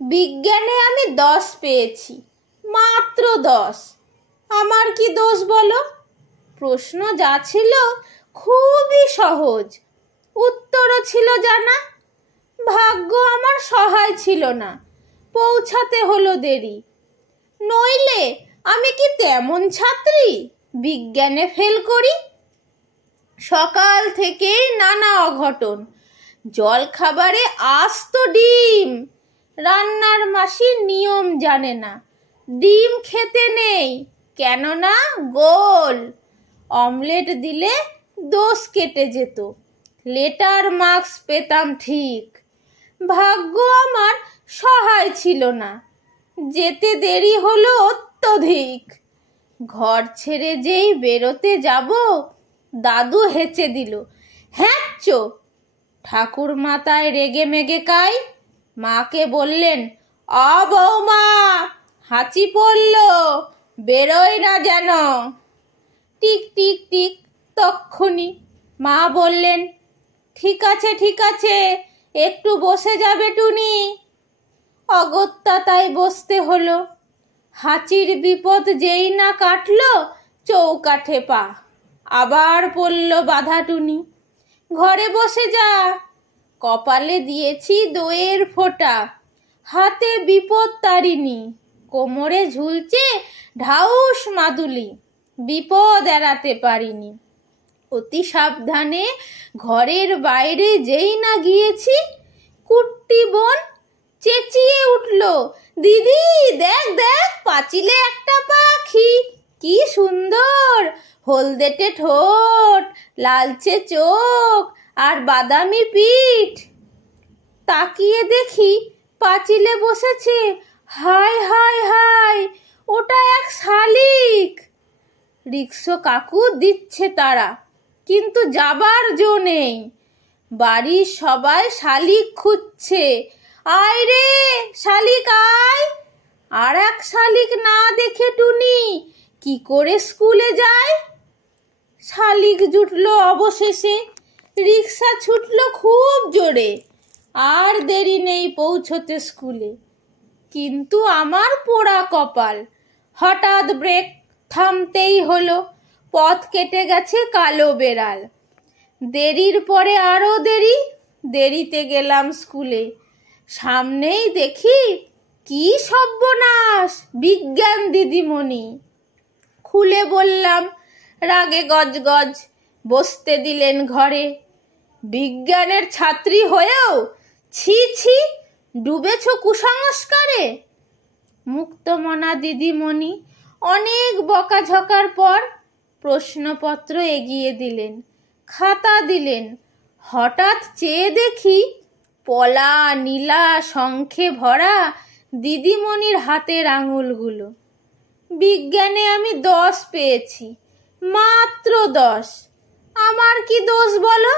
বিজ্ঞানে আমি 10 পেয়েছি, মাত্র 10। আমার কি দোষ বলো? প্রশ্ন যা ছিল খুবই সহজ, উত্তরও ছিল জানা। ভাগ্য আমার সহায় ছিল না, পৌঁছাতে হলো দেরি। নইলে আমি কি তেমন ছাত্রী বিজ্ঞানে ফেল করি? সকাল থেকেই নানা অঘটন। জল খাবারে আস্ত ডিম, রান্নার মাসি নিয়ম জানে না, ডিম খেতে নেই কেননা গোল। অমলেট দিলে দোষ কেটে যেত, লেটার মার্কস পেতাম ঠিক। ভাগ্য আমার সহায় ছিল না, যেতে দেরি হলো অত্যধিক। ঘর ছেড়ে যেই বেরোতে যাব, দাদু হেঁচে দিল, হ্যাঁচো। ঠাকুর মাতায় রেগে মেগে কাই, মাকে বললেন, বৌমা, হাঁচি পড়ল, বেরোয় না যেন। টিক টিক টিক, তক্ষুনি মা বললেন, ঠিক আছে ঠিক আছে, একটু বসে যাবে টুনি। অগত্যা তাই বসতে হলো। হাঁচির বিপদ যেই না কাটলো, চৌকাঠে পা, আবার পড়ল বাধা টুনি। ঘরে বসে যা, কপালে দিয়েছি দইয়ের ফোঁটা, হাতে বিপদ তারিনি, কোমরে ঝুলছে ঢাউস মাদুলি, বিপদ এড়াতে পারিনি। অতি সাবধানে ঘরের বাইরে যেই না গিয়েছি, কুট্টি বোন চেঁচিয়ে উঠল, দিদি দেখ দেখ, পাঁচিলে একটা পাখি, কি সুন্দর, হলদেটে ঠোঁট, লালচে চোখ আর বাদামি পিঠ। তাকিয়ে দেখি পাঁচিলে বসেছে, হায় হায় হায়, ওটা এক শালিক। রিক্সো কাকু দিচ্ছে তারা, কিন্তু যাবার জো নেই। বাড়ির সবাই শালিক খুঁজছে, আয় রে শালিক আয়। আর এক শালিক না দেখে টুনি কি করে স্কুলে যায়? শালিক জুটলো অবশেষে, রিক্সা ছুটলো খুব জোরে, আর দেরি নেই পৌঁছতে স্কুলে। কিন্তু আমার পোড়া কপাল, হঠাৎ ব্রেক, থামতেই হলো। পথ কেটে গেছে কালো বেড়াল। দেরির পরে আরো দেরি, দেরিতে গেলাম স্কুলে। সামনেই দেখি কি সর্বনাশ, বিজ্ঞান দিদিমণি। খুলে বললাম, রাগে গজগজ, বসতে দিলেন ঘরে। বিজ্ঞানের ছাত্রী হয়েও ছি ছি, ডুবেছ কুসংস্কারে। মুক্তমনা দিদিমণি অনেক বকাঝকার পর প্রশ্নপত্র এগিয়ে দিলেন, খাতা দিলেন। হঠাৎ চেয়ে দেখি পলা নীলা শঙ্খে ভরা দিদিমণির হাতের আঙুলগুলো। বিজ্ঞানে আমি 10 পেয়েছি, মাত্র 10। আমার কি দোষ বলো?